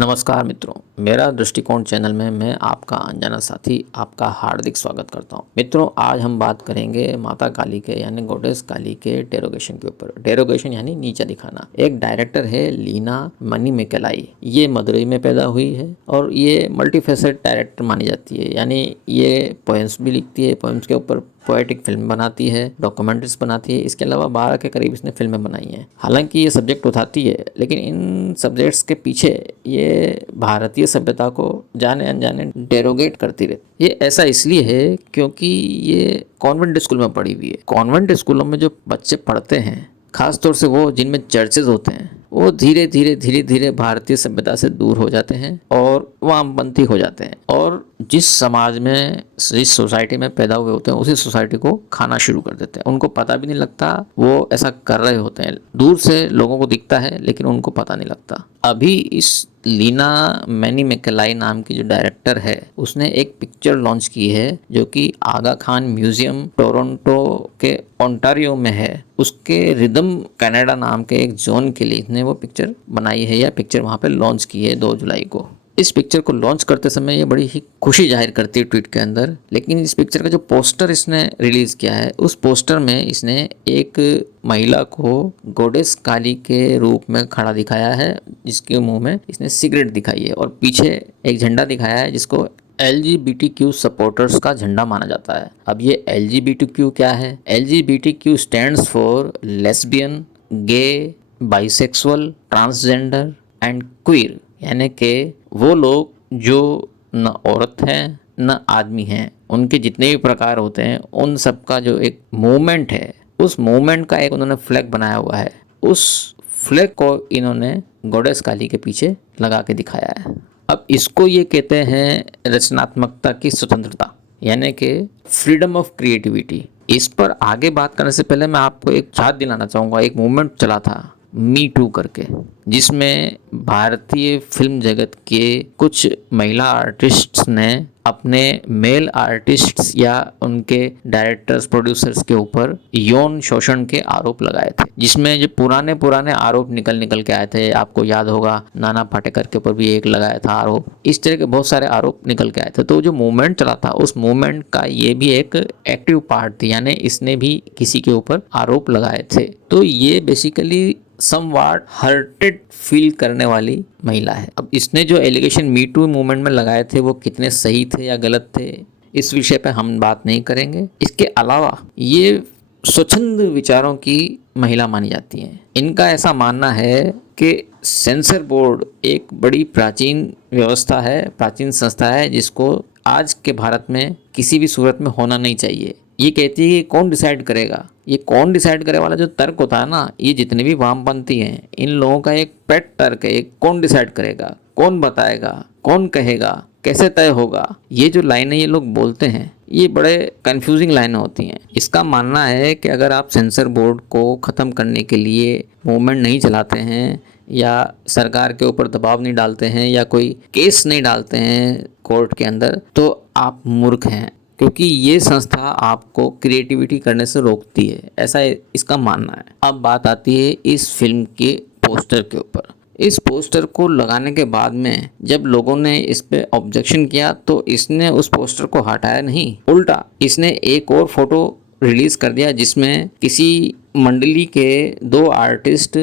नमस्कार मित्रों, मेरा दृष्टिकोण चैनल में मैं आपका अनजाना साथी आपका हार्दिक स्वागत करता हूं। मित्रों, आज हम बात करेंगे माता काली के यानी गॉडेस काली के डेरोगेशन के ऊपर। डेरोगेशन यानी नीचा दिखाना। एक डायरेक्टर है लीना मणिमेकालाई। ये मदुरई में पैदा हुई है और ये मल्टीफेसेट डायरेक्टर मानी जाती है। यानी ये पोएम्स भी लिखती है, पोएम्स के ऊपर पोएटिक फिल्म बनाती है, डॉक्यूमेंट्रीज बनाती है। इसके अलावा 12 के करीब इसने फिल्में बनाई हैं। हालांकि ये सब्जेक्ट उठाती है, लेकिन इन सब्जेक्ट्स के पीछे ये भारतीय सभ्यता को जाने अनजाने डेरोगेट करती रहती। ये ऐसा इसलिए है क्योंकि ये कॉन्वेंट स्कूल में पढ़ी हुई है। कॉन्वेंट स्कूलों में जो बच्चे पढ़ते हैं, खासतौर से वो जिनमें चर्चेज होते हैं, वो धीरे धीरे भारतीय सभ्यता से दूर हो जाते हैं और वामपंथी हो जाते हैं और जिस समाज में, जिस सोसाइटी में पैदा हुए होते हैं, उसी सोसाइटी को खाना शुरू कर देते हैं। उनको पता भी नहीं लगता वो ऐसा कर रहे होते हैं। दूर से लोगों को दिखता है लेकिन उनको पता नहीं लगता। अभी इस लीना मणिमेकालाई नाम की जो डायरेक्टर है, उसने एक पिक्चर लॉन्च की है जो कि आगा खान म्यूजियम टोरंटो के ओंटारियो में है। उसके रिदम कनाडा नाम के एक जोन के लिए इसने वो पिक्चर बनाई है या पिक्चर वहाँ पे लॉन्च की है 2 जुलाई को। इस पिक्चर को लॉन्च करते समय ये बड़ी ही खुशी जाहिर करती है ट्वीट के अंदर। लेकिन इस पिक्चर का जो पोस्टर इसने रिलीज किया है, उस पोस्टर में इसने एक महिला को गॉडेस काली के रूप में खड़ा दिखाया है, जिसके मुंह में इसने सिगरेट दिखाई है और पीछे एक झंडा दिखाया है जिसको LGBTQ सपोर्टर्स का झंडा माना जाता है। अब ये LGBTQ क्या है? LGBTQ stands for lesbian, gay, bisexual, transgender and queer. यानी कि वो लोग जो न औरत हैं न आदमी हैं, उनके जितने भी प्रकार होते हैं, उन सब का जो एक मूवमेंट है, उस मूवमेंट का एक उन्होंने फ्लैग बनाया हुआ है। उस फ्लैग को इन्होंने गॉडेस काली के पीछे लगा के दिखाया है। अब इसको ये कहते हैं रचनात्मकता की स्वतंत्रता, यानी कि फ्रीडम ऑफ क्रिएटिविटी। इस पर आगे बात करने से पहले मैं आपको एक याद दिलाना चाहूँगा। एक मूवमेंट चला था मी टू करके, जिसमें भारतीय फिल्म जगत के कुछ महिला आर्टिस्ट्स ने अपने मेल आर्टिस्ट्स या उनके डायरेक्टर्स, प्रोड्यूसर्स के ऊपर यौन शोषण के आरोप लगाए थे, जिसमें जो पुराने आरोप निकल के आए थे। आपको याद होगा नाना पाटेकर के ऊपर भी एक लगाया था आरोप। इस तरह के बहुत सारे आरोप निकल के आए थे। तो जो मूवमेंट चला था, उस मूवमेंट का ये भी एक एक्टिव पार्ट थी, यानी इसने भी किसी के ऊपर आरोप लगाए थे। तो ये बेसिकली समवाट हर्टेड फील करने वाली महिला है। अब इसने जो एलिगेशन मी टू मूवमेंट में लगाए थे, वो कितने सही थे या गलत थे, इस विषय पे हम बात नहीं करेंगे। इसके अलावा ये स्वच्छंद विचारों की महिला मानी जाती हैं। इनका ऐसा मानना है कि सेंसर बोर्ड एक बड़ी प्राचीन व्यवस्था है, प्राचीन संस्था है, जिसको आज के भारत में किसी भी सूरत में होना नहीं चाहिए। ये कहती है कि कौन डिसाइड करेगा। ये कौन डिसाइड करे वाला जो तर्क होता है ना, ये जितने भी वामपंथी हैं, इन लोगों का एक पेट तर्क है। कौन डिसाइड करेगा, कौन बताएगा, कौन कहेगा, कैसे तय होगा। ये जो लाइनें ये लोग बोलते हैं, ये बड़े कंफ्यूजिंग लाइनें होती हैं। इसका मानना है कि अगर आप सेंसर बोर्ड को ख़त्म करने के लिए मूवमेंट नहीं चलाते हैं या सरकार के ऊपर दबाव नहीं डालते हैं या कोई केस नहीं डालते हैं कोर्ट के अंदर, तो आप मूर्ख हैं, क्योंकि ये संस्था आपको क्रिएटिविटी करने से रोकती है, ऐसा इसका मानना है। अब बात आती है इस फिल्म के पोस्टर के ऊपर। इस पोस्टर को लगाने के बाद में जब लोगों ने इस पे ऑब्जेक्शन किया, तो इसने उस पोस्टर को हटाया नहीं, उल्टा इसने एक और फोटो रिलीज कर दिया, जिसमें किसी मंडली के 2 आर्टिस्ट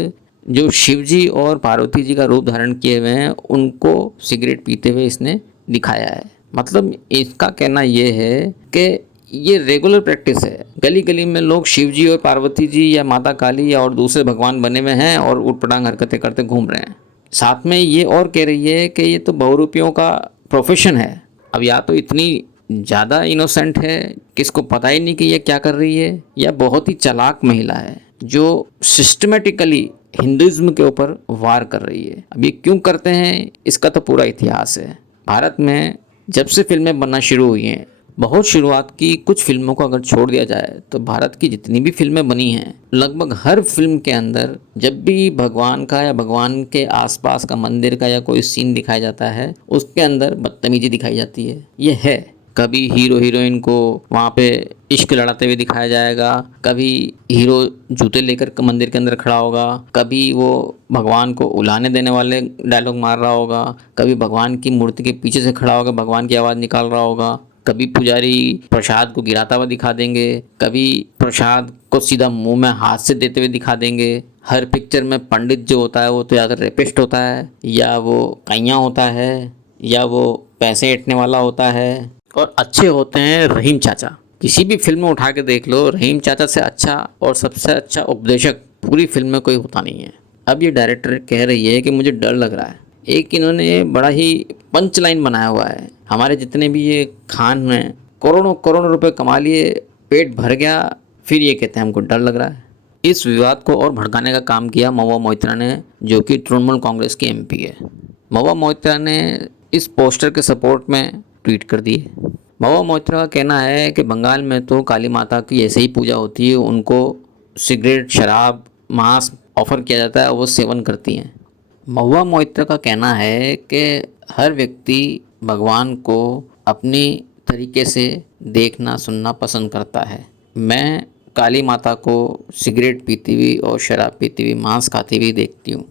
जो शिवजी और पार्वती जी का रूप धारण किए हुए हैं, उनको सिगरेट पीते हुए इसने दिखाया है। मतलब इसका कहना ये है कि ये रेगुलर प्रैक्टिस है। गली गली में लोग शिव जी और पार्वती जी या माता काली या और दूसरे भगवान बने हुए हैं और उटपटांग हरकतें करते घूम रहे हैं। साथ में ये और कह रही है कि ये तो बहुरूपियों का प्रोफेशन है। अब या तो इतनी ज़्यादा इनोसेंट है कि इसको पता ही नहीं कि ये क्या कर रही है, या बहुत ही चालाक महिला है जो सिस्टमेटिकली हिंदुइज्म के ऊपर वार कर रही है। अब ये क्यों करते हैं, इसका तो पूरा इतिहास है। भारत में जब से फिल्में बनना शुरू हुई हैं, बहुत शुरुआत की कुछ फिल्मों को अगर छोड़ दिया जाए तो भारत की जितनी भी फिल्में बनी हैं, लगभग हर फिल्म के अंदर जब भी भगवान का या भगवान के आसपास का मंदिर का या कोई सीन दिखाया जाता है, उसके अंदर बदतमीजी दिखाई जाती है। ये है कभी हीरो हीरोइन को वहाँ पे इश्क लड़ाते हुए दिखाया जाएगा, कभी हीरो जूते लेकर मंदिर के अंदर खड़ा होगा, कभी वो भगवान को उलाने देने वाले डायलॉग मार रहा होगा, कभी भगवान की मूर्ति के पीछे से खड़ा होकर भगवान की आवाज़ निकाल रहा होगा, कभी पुजारी प्रसाद को गिराता हुआ दिखा देंगे, कभी प्रसाद को सीधा मुंह में हाथ से देते हुए दिखा देंगे। हर पिक्चर में पंडित जो होता है वो तो या तो रेपिस्ट होता है, या वो कैया होता है, या वो पैसे ऐंठने वाला होता है, और अच्छे होते हैं रहीम चाचा। किसी भी फिल्म में उठा के देख लो, रहीम चाचा से अच्छा और सबसे अच्छा उपदेशक पूरी फिल्म में कोई होता नहीं है। अब ये डायरेक्टर कह रही है कि मुझे डर लग रहा है। एक इन्होंने बड़ा ही पंच लाइन बनाया हुआ है, हमारे जितने भी ये खान हैं करोड़ों करोड़ों रुपए कमा लिए, पेट भर गया, फिर ये कहते हैं हमको डर लग रहा है। इस विवाद को और भड़काने का काम किया महुआ मोइत्रा ने, जो कि तृणमूल कांग्रेस की एमपी है। महुआ मोइत्रा ने इस पोस्टर के सपोर्ट में ट्वीट कर दिए। महुआ मोइत्रा का कहना है कि बंगाल में तो काली माता की ऐसे ही पूजा होती है, उनको सिगरेट, शराब, मांस ऑफर किया जाता है और वो सेवन करती हैं। महुआ मोइत्रा का कहना है कि हर व्यक्ति भगवान को अपनी तरीके से देखना सुनना पसंद करता है। मैं काली माता को सिगरेट पीती हुई और शराब पीती हुई, मांस खाती हुई देखती हूँ।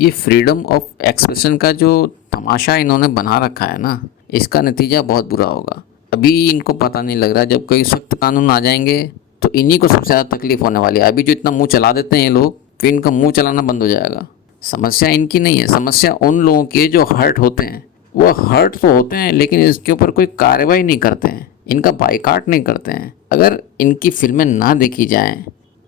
ये फ्रीडम ऑफ एक्सप्रेशन का जो तमाशा इन्होंने बना रखा है ना, इसका नतीजा बहुत बुरा होगा। अभी इनको पता नहीं लग रहा, जब कोई सख्त कानून आ जाएंगे तो इन्हीं को सबसे ज़्यादा तकलीफ होने वाली है। अभी जो इतना मुंह चला देते हैं ये लोग, फिर इनका मुंह चलाना बंद हो जाएगा। समस्या इनकी नहीं है, समस्या उन लोगों की है जो हर्ट होते हैं। वो हर्ट तो होते हैं लेकिन इसके ऊपर कोई कार्रवाई नहीं करते हैं, इनका बाइकाट नहीं करते हैं। अगर इनकी फिल्में ना देखी जाएं,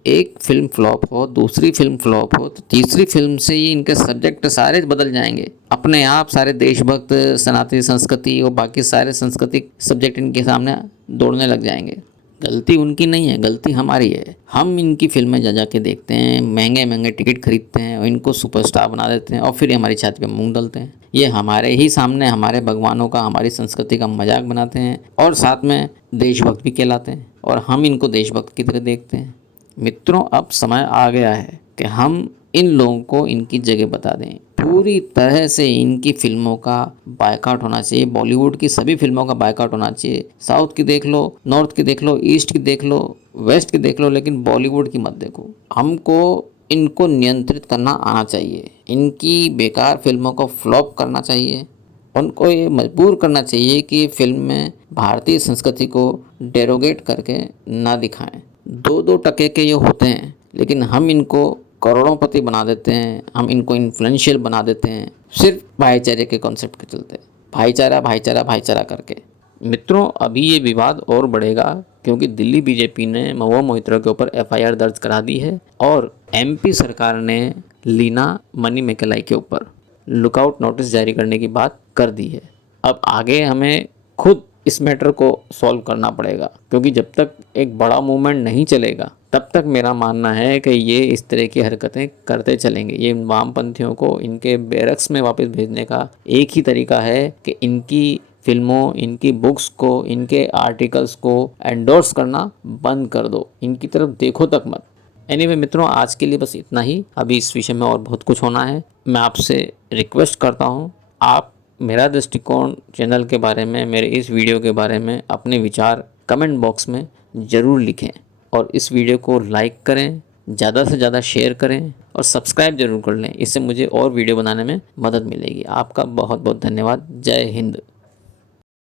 एक फिल्म फ्लॉप हो, दूसरी फिल्म फ्लॉप हो, तो तीसरी फिल्म से ही इनके सब्जेक्ट सारे बदल जाएंगे। अपने आप सारे देशभक्त, सनातनी संस्कृति और बाकी सारे सांस्कृतिक सब्जेक्ट इनके सामने दौड़ने लग जाएंगे। गलती उनकी नहीं है, गलती हमारी है। हम इनकी फिल्में जा के देखते हैं, महंगे महंगे टिकट खरीदते हैं और इनको सुपरस्टार बना देते हैं और फिर हमारी छाती पे मूंग डालते हैं। ये हमारे ही सामने हमारे भगवानों का, हमारी संस्कृति का मजाक बनाते हैं और साथ में देशभक्त भी कहलाते हैं, और हम इनको देशभक्त की तरह देखते हैं। मित्रों, अब समय आ गया है कि हम इन लोगों को इनकी जगह बता दें। पूरी तरह से इनकी फिल्मों का बायकॉट होना चाहिए। बॉलीवुड की सभी फिल्मों का बायकॉट होना चाहिए। साउथ की देख लो, नॉर्थ की देख लो, ईस्ट की देख लो, वेस्ट की देख लो, लेकिन बॉलीवुड की मत देखो। हमको इनको नियंत्रित करना आना चाहिए। इनकी बेकार फिल्मों को फ्लॉप करना चाहिए। उनको ये मजबूर करना चाहिए कि फिल्म में भारतीय संस्कृति को डेरोगेट करके ना दिखाएं। 2-2 टके के ये होते हैं, लेकिन हम इनको करोड़ोंपति बना देते हैं, हम इनको इन्फ्लुएंशियल बना देते हैं, सिर्फ भाईचारे के कॉन्सेप्ट के चलते। भाईचारा भाईचारा भाईचारा करके। मित्रों, अभी ये विवाद और बढ़ेगा क्योंकि दिल्ली बीजेपी ने महुआ मोइत्रा के ऊपर एफआईआर दर्ज करा दी है और एमपी सरकार ने लीना मनीमेकलाई के ऊपर लुकआउट नोटिस जारी करने की बात कर दी है। अब आगे हमें खुद इस मैटर को सॉल्व करना पड़ेगा, क्योंकि जब तक एक बड़ा मूवमेंट नहीं चलेगा तब तक मेरा मानना है कि ये इस तरह की हरकतें करते चलेंगे। ये वामपंथियों को इनके बैरक्स में वापस भेजने का एक ही तरीका है कि इनकी फिल्मों, इनकी बुक्स को, इनके आर्टिकल्स को एंडोर्स करना बंद कर दो, इनकी तरफ देखो तक मत। एनीवे मित्रों, आज के लिए बस इतना ही। अभी इस विषय में और बहुत कुछ होना है। मैं आपसे रिक्वेस्ट करता हूँ, आप मेरा दृष्टिकोण चैनल के बारे में, मेरे इस वीडियो के बारे में अपने विचार कमेंट बॉक्स में ज़रूर लिखें और इस वीडियो को लाइक करें, ज़्यादा से ज़्यादा शेयर करें और सब्सक्राइब ज़रूर कर लें। इससे मुझे और वीडियो बनाने में मदद मिलेगी। आपका बहुत बहुत धन्यवाद। जय हिंद।